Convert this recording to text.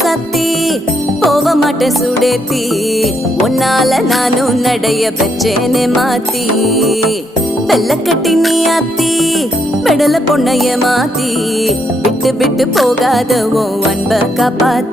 சத்தி போக மாட்டேன் சுடேத்தி உன்னால நானும் நடைய பெற்றேனே மாத்தி வெள்ள கட்டி நீ ஆத்தி பெடல பொண்ணைய மாத்தி விட்டு விட்டு போகாத உன் அன்ப காப்பாத்தி